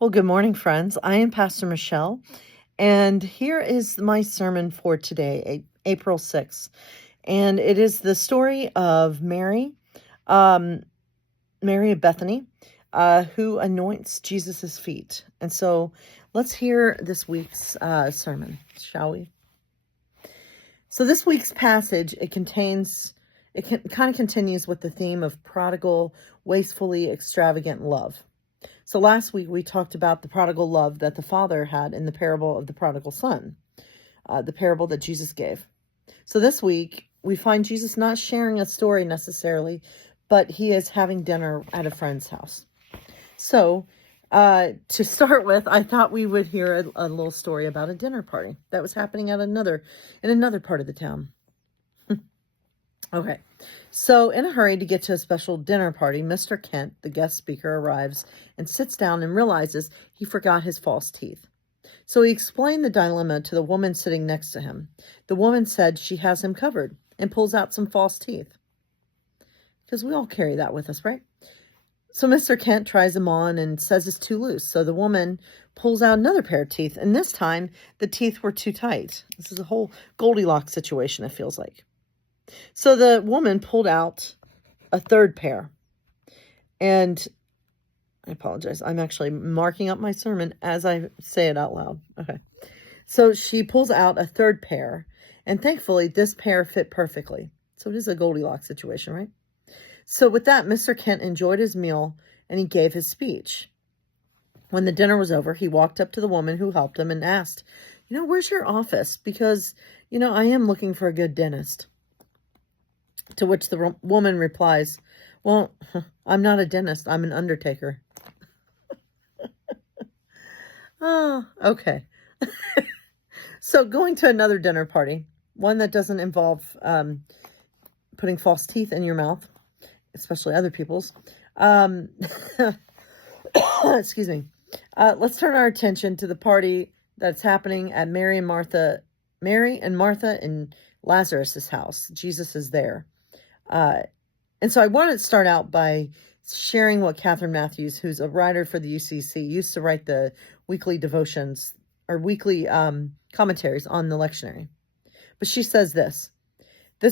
Well, good morning, friends. I am Pastor Michelle, and here is my sermon for today, April 6th. And it is the story of Mary, um, Mary of Bethany, who anoints Jesus' feet. And so let's hear this week's sermon, shall we? So this week's passage, kind of continues with the theme of prodigal, wastefully extravagant love. So last week we talked about the prodigal love that the father had in the parable of the prodigal son, the parable that Jesus gave. So this week we find Jesus not sharing a story necessarily, but he is having dinner at a friend's house. So to start with, I thought we would hear a little story about a dinner party that was happening in another part of the town. Okay, so in a hurry to get to a special dinner party, Mr. Kent, the guest speaker, arrives and sits down and realizes he forgot his false teeth. So he explained the dilemma to the woman sitting next to him. The woman said she has him covered and pulls out some false teeth. Because we all carry that with us, right? So Mr. Kent tries them on and says it's too loose. So the woman pulls out another pair of teeth, and this time the teeth were too tight. This is a whole Goldilocks situation, it feels like. So the woman pulled out a third pair, and I apologize. I'm actually marking up my sermon as I say it out loud. Okay. So she pulls out a third pair, and thankfully this pair fit perfectly. So it is a Goldilocks situation, right? So with that, Mr. Kent enjoyed his meal and he gave his speech. When the dinner was over, he walked up to the woman who helped him and asked, where's your office? Because, I am looking for a good dentist. To which the woman replies, well, I'm not a dentist. I'm an undertaker. Oh, okay. So going to another dinner party, one that doesn't involve putting false teeth in your mouth, especially other people's. Excuse me. Let's turn our attention to the party that's happening at Mary and Martha and Lazarus's house. Jesus is there. And so I want to start out by sharing what Catherine Matthews, who's a writer for the UCC, used to write the weekly devotions or weekly commentaries on the lectionary. But she says this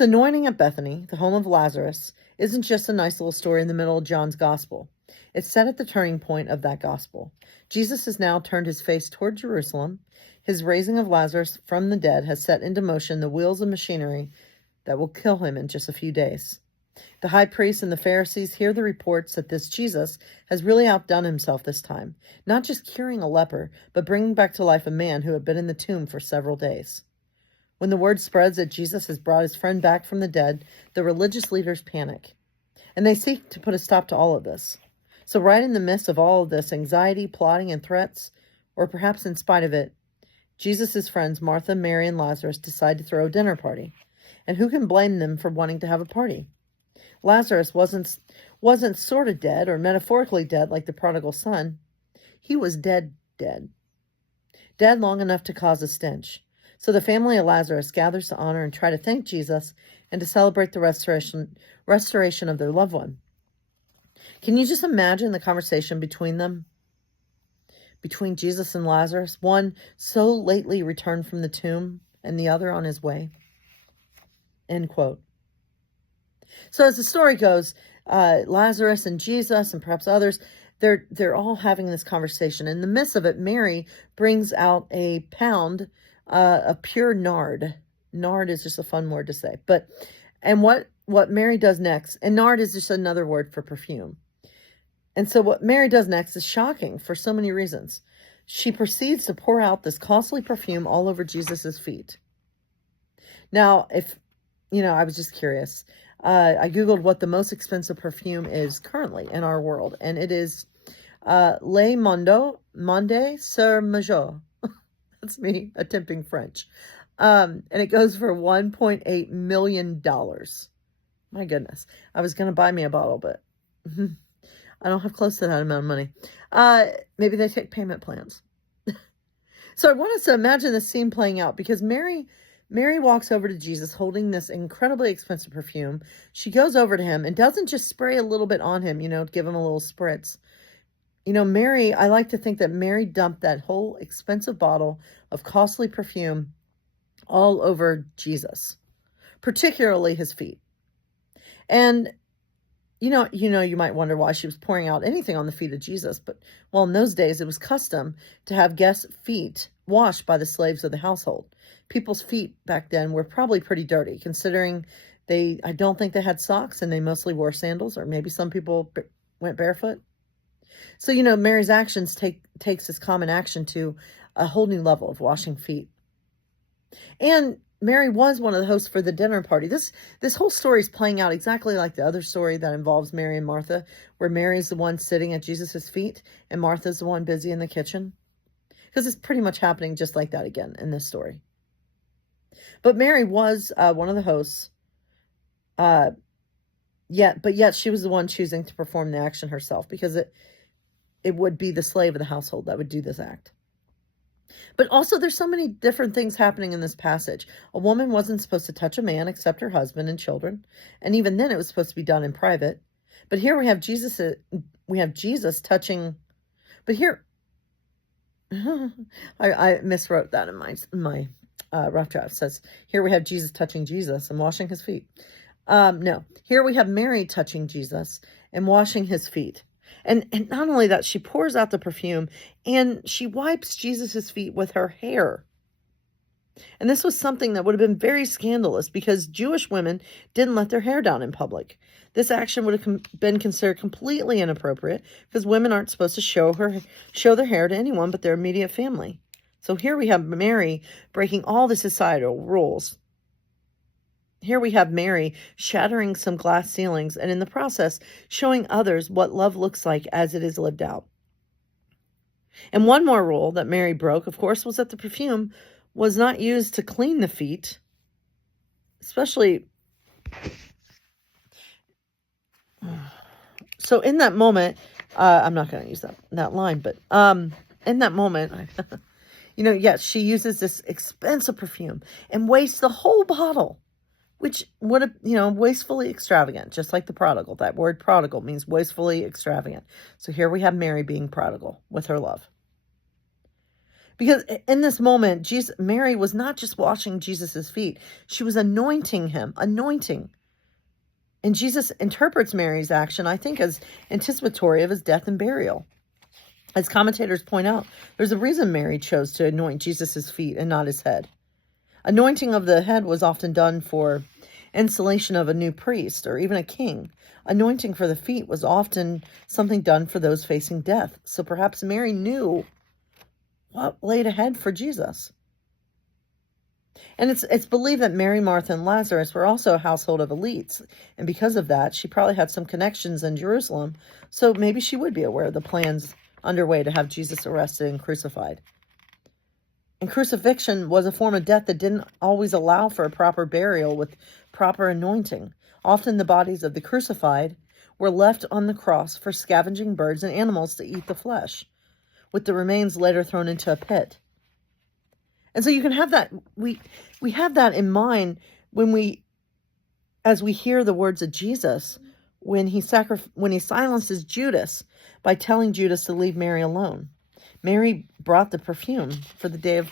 anointing at Bethany, the home of Lazarus, isn't just a nice little story in the middle of John's gospel. It's set at the turning point of that gospel. Jesus has now turned his face toward Jerusalem. His raising of Lazarus from the dead has set into motion the wheels of machinery that will kill him in just a few days. The high priests and the Pharisees hear the reports that this Jesus has really outdone himself this time, not just curing a leper, but bringing back to life a man who had been in the tomb for several days. When the word spreads that Jesus has brought his friend back from the dead, the religious leaders panic, and they seek to put a stop to all of this. So right in the midst of all of this anxiety, plotting, and threats, or perhaps in spite of it, Jesus' friends Martha, Mary, and Lazarus decide to throw a dinner party. And who can blame them for wanting to have a party? Lazarus wasn't sort of dead or metaphorically dead like the prodigal son. He was dead. Dead long enough to cause a stench. So the family of Lazarus gathers to honor and try to thank Jesus and to celebrate the restoration of their loved one. Can you just imagine the conversation between them? Between Jesus and Lazarus, one so lately returned from the tomb and the other on his way. End quote. So as the story goes, Lazarus and Jesus and perhaps others, they're all having this conversation. In the midst of it, Mary brings out a pound of pure nard. Nard is just a fun word to say. And what Mary does next, and nard is just another word for perfume. And so what Mary does next is shocking for so many reasons. She proceeds to pour out this costly perfume all over Jesus's feet. Now, I was just curious. I Googled what the most expensive perfume is currently in our world, and it is Le Monde sur Mesure. That's me attempting French. And it goes for $1.8 million. My goodness. I was going to buy me a bottle, but I don't have close to that amount of money. Maybe they take payment plans. So I want us to imagine the scene playing out because Mary walks over to Jesus holding this incredibly expensive perfume. She goes over to him and doesn't just spray a little bit on him, to give him a little spritz. Mary, I like to think that Mary dumped that whole expensive bottle of costly perfume all over Jesus, particularly his feet. And you might wonder why she was pouring out anything on the feet of Jesus, but well, in those days it was custom to have guests' feet washed by the slaves of the household. People's feet back then were probably pretty dirty, considering I don't think they had socks and they mostly wore sandals, or maybe some people went barefoot. So, Mary's actions takes this common action to a whole new level of washing feet. And Mary was one of the hosts for the dinner party. This whole story is playing out exactly like the other story that involves Mary and Martha, where Mary's the one sitting at Jesus' feet and Martha's the one busy in the kitchen. Because it's pretty much happening just like that again in this story. But Mary was one of the hosts. Yet she was the one choosing to perform the action herself, because it would be the slave of the household that would do this act. But also, there's so many different things happening in this passage. A woman wasn't supposed to touch a man except her husband and children, and even then it was supposed to be done in private. But here we have Jesus touching. But here, I miswrote that in my rough draft. It says here we have Jesus touching Jesus and washing his feet. No, here we have Mary touching Jesus and washing his feet. And not only that, she pours out the perfume and she wipes Jesus's feet with her hair. And this was something that would have been very scandalous, because Jewish women didn't let their hair down in public. This action would have been considered completely inappropriate, because women aren't supposed to show their hair to anyone but their immediate family. So here we have Mary breaking all the societal rules. Here we have Mary shattering some glass ceilings, and in the process showing others what love looks like as it is lived out. And one more rule that Mary broke, of course, was that the perfume was not used to clean the feet, especially. So in that moment, I'm not going to use that line, but in that moment, yes, she uses this expensive perfume and wastes the whole bottle, which would have, wastefully extravagant, just like the prodigal. That word prodigal means wastefully extravagant. So here we have Mary being prodigal with her love. Because in this moment, Mary was not just washing Jesus's feet. She was anointing him, anointing. And Jesus interprets Mary's action, I think, as anticipatory of his death and burial. As commentators point out, there's a reason Mary chose to anoint Jesus's feet and not his head. Anointing of the head was often done for installation of a new priest or even a king. Anointing for the feet was often something done for those facing death. So perhaps Mary knew what laid ahead for Jesus. And it's believed that Mary, Martha, and Lazarus were also a household of elites. And because of that, she probably had some connections in Jerusalem. So maybe she would be aware of the plans underway to have Jesus arrested and crucified. And crucifixion was a form of death that didn't always allow for a proper burial with proper anointing. Often the bodies of the crucified were left on the cross for scavenging birds and animals to eat the flesh, with the remains later thrown into a pit. And so you can have that, we have that in mind as we hear the words of Jesus when he silences Judas by telling Judas to leave Mary alone. Mary brought the perfume for the day of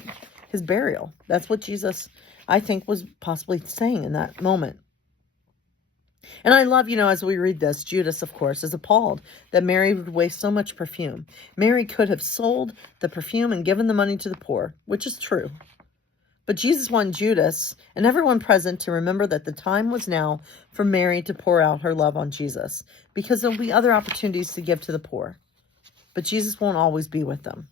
his burial. That's what Jesus, I think, was possibly saying in that moment. And I love, as we read this, Judas, of course, is appalled that Mary would waste so much perfume. Mary could have sold the perfume and given the money to the poor, which is true. But Jesus wanted Judas and everyone present to remember that the time was now for Mary to pour out her love on Jesus, because there'll be other opportunities to give to the poor. But Jesus won't always be with them.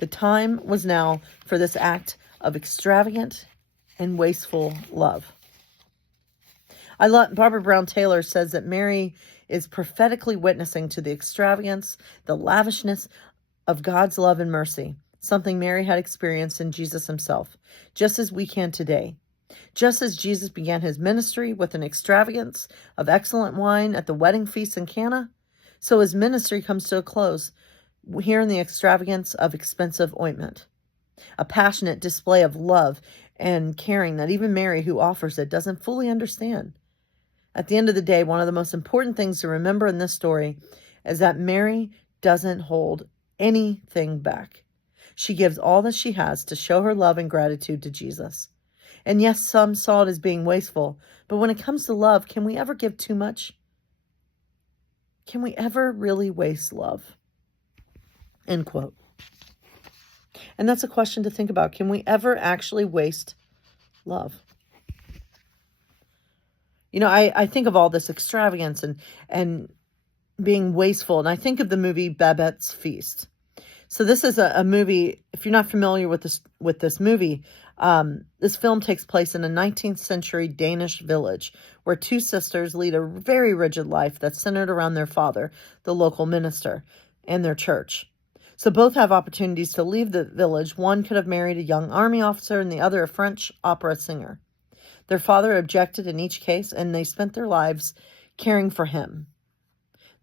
The time was now for this act of extravagant and wasteful love. Barbara Brown Taylor says that Mary is prophetically witnessing to the extravagance, the lavishness of God's love and mercy, something Mary had experienced in Jesus himself, just as we can today. Just as Jesus began his ministry with an extravagance of excellent wine at the wedding feast in Cana, so his ministry comes to a close here in the extravagance of expensive ointment, a passionate display of love and caring that even Mary, who offers it, doesn't fully understand. At the end of the day, one of the most important things to remember in this story is that Mary doesn't hold anything back. She gives all that she has to show her love and gratitude to Jesus. And yes, some saw it as being wasteful, but when it comes to love, can we ever give too much? Can we ever really waste love? End quote. And that's a question to think about. Can we ever actually waste love? You know, I think of all this extravagance and being wasteful, and I think of the movie Babette's Feast. So this is a movie, if you're not familiar with this movie, this film takes place in a 19th century Danish village where two sisters lead a very rigid life that's centered around their father, the local minister, and their church. So both have opportunities to leave the village. One could have married a young army officer and the other a French opera singer. Their father objected in each case, and they spent their lives caring for him.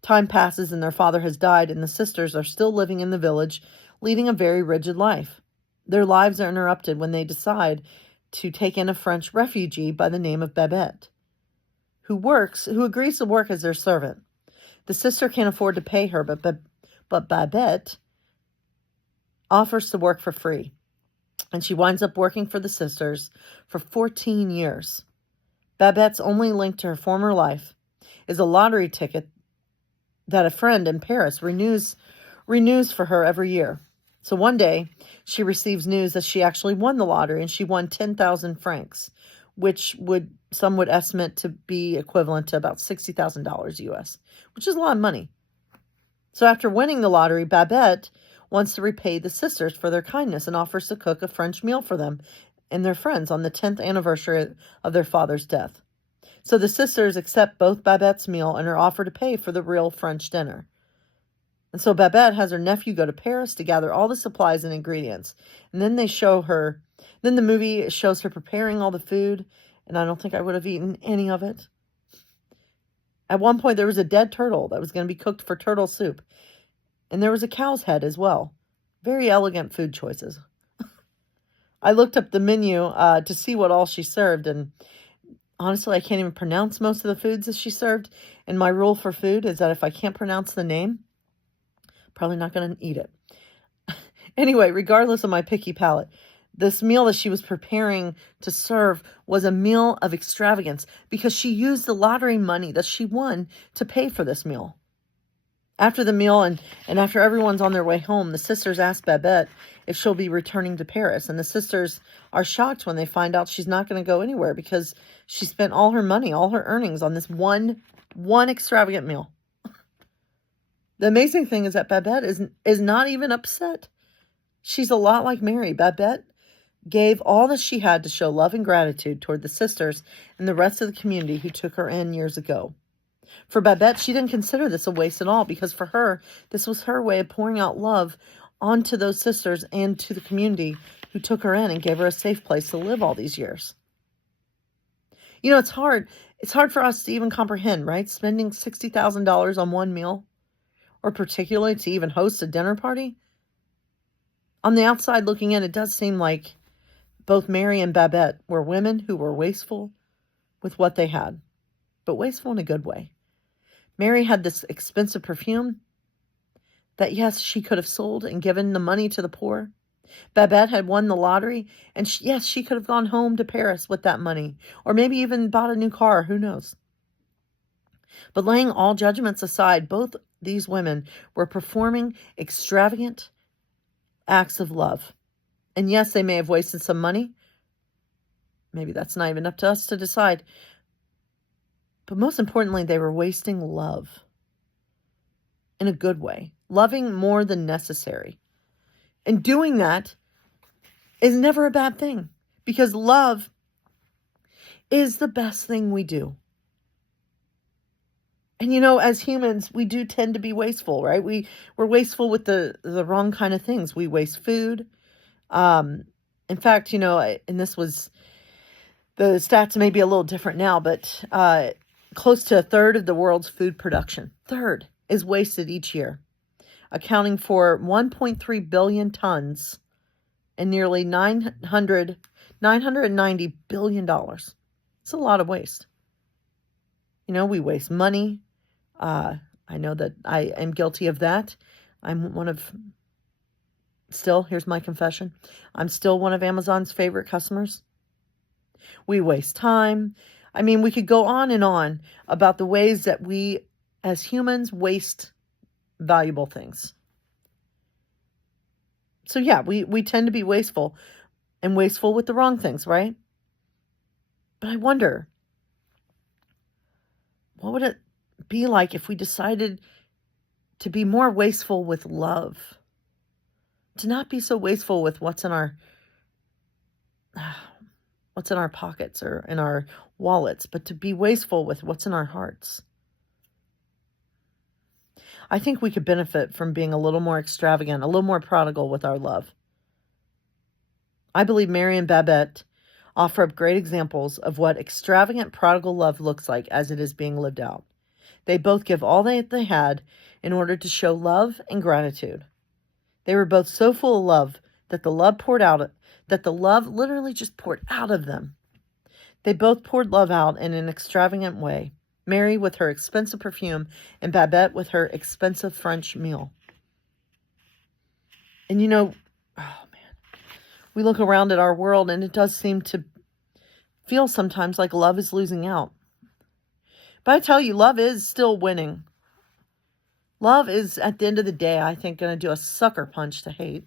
Time passes and their father has died, and the sisters are still living in the village, leading a very rigid life. Their lives are interrupted when they decide to take in a French refugee by the name of Babette, who agrees to work as their servant. The sister can't afford to pay her, but Babette offers to work for free, and she winds up working for the sisters for 14 years. Babette's only link to her former life is a lottery ticket that a friend in Paris renews for her every year. So one day, she receives news that she actually won the lottery, and she won 10,000 francs, which some would estimate to be equivalent to about $60,000 US, which is a lot of money. So after winning the lottery, Babette wants to repay the sisters for their kindness and offers to cook a French meal for them and their friends on the 10th anniversary of their father's death. So the sisters accept both Babette's meal and her offer to pay for the real French dinner. And so Babette has her nephew go to Paris to gather all the supplies and ingredients. And then the movie shows her preparing all the food, and I don't think I would have eaten any of it. At one point, there was a dead turtle that was going to be cooked for turtle soup. And there was a cow's head as well. Very elegant food choices. I looked up the menu to see what all she served, and honestly, I can't even pronounce most of the foods that she served. And my rule for food is that if I can't pronounce the name, probably not going to eat it. Anyway, regardless of my picky palate, this meal that she was preparing to serve was a meal of extravagance because she used the lottery money that she won to pay for this meal. After the meal and after everyone's on their way home, the sisters ask Babette if she'll be returning to Paris. And the sisters are shocked when they find out she's not going to go anywhere because she spent all her money, all her earnings on this one extravagant meal. The amazing thing is that Babette is not even upset. She's a lot like Mary. Babette gave all that she had to show love and gratitude toward the sisters and the rest of the community who took her in years ago. For Babette, she didn't consider this a waste at all because for her, this was her way of pouring out love onto those sisters and to the community who took her in and gave her a safe place to live all these years. You know, it's hard for us to even comprehend, right? Spending $60,000 on one meal, or particularly to even host a dinner party. On the outside looking in, it does seem like both Mary and Babette were women who were wasteful with what they had, but wasteful in a good way. Mary had this expensive perfume that, yes, she could have sold and given the money to the poor. Babette had won the lottery, and she could have gone home to Paris with that money, or maybe even bought a new car, who knows. But laying all judgments aside, both these women were performing extravagant acts of love. And yes, they may have wasted some money. Maybe that's not even up to us to decide. But most importantly, they were wasting love in a good way, loving more than necessary. And doing that is never a bad thing because love is the best thing we do. And you know, as humans, we do tend to be wasteful, right? We're wasteful with the wrong kind of things. We waste food. In fact, you know, and this was, the stats may be a little different now, but close to a third of the world's food production, is wasted each year, accounting for 1.3 billion tons and nearly $990 billion. It's a lot of waste. You know, we waste money. I know that I am guilty of that. here's my confession, I'm still one of Amazon's favorite customers. We waste time. I mean, we could go on about the ways that we as humans waste valuable things. So yeah, we tend to be wasteful, and wasteful with the wrong things, right? But I wonder, what would it be like if we decided to be more wasteful with love? To not be so wasteful with what's in our pockets or in our wallets, but to be wasteful with what's in our hearts. I think we could benefit from being a little more extravagant, a little more prodigal with our love. I believe Mary and Babette offer up great examples of what extravagant prodigal love looks like as it is being lived out. They both give all that they had in order to show love and gratitude. They were both so full of love that the love literally just poured out of them. They both poured love out in an extravagant way. Mary with her expensive perfume, and Babette with her expensive French meal. And oh man, we look around at our world and it does seem to feel sometimes like love is losing out. But I tell you, love is still winning. Love is, at the end of the day, I think, going to do a sucker punch to hate.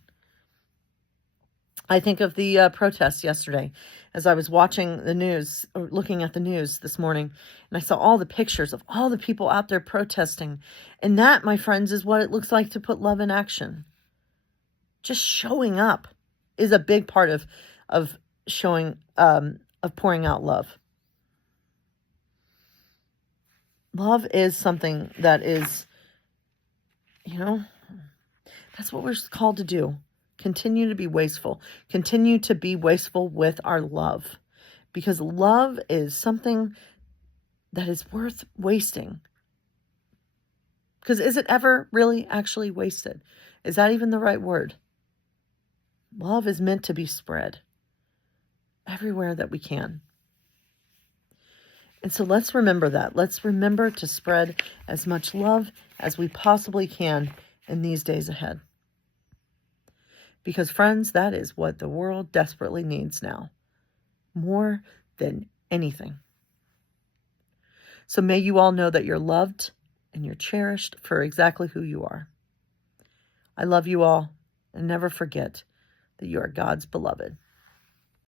I think of the protests yesterday as I was watching the news, or looking at the news this morning, and I saw all the pictures of all the people out there protesting. And that, my friends, is what it looks like to put love in action. Just showing up is a big part of showing, of pouring out love. Love is something that is, that's what we're called to do. Continue to be wasteful. Continue to be wasteful with our love. Because love is something that is worth wasting. Because is it ever really actually wasted? Is that even the right word? Love is meant to be spread everywhere that we can. And so let's remember that. Let's remember to spread as much love as we possibly can in these days ahead. Because, friends, that is what the world desperately needs now, more than anything. So may you all know that you're loved and you're cherished for exactly who you are. I love you all, and never forget that you are God's beloved.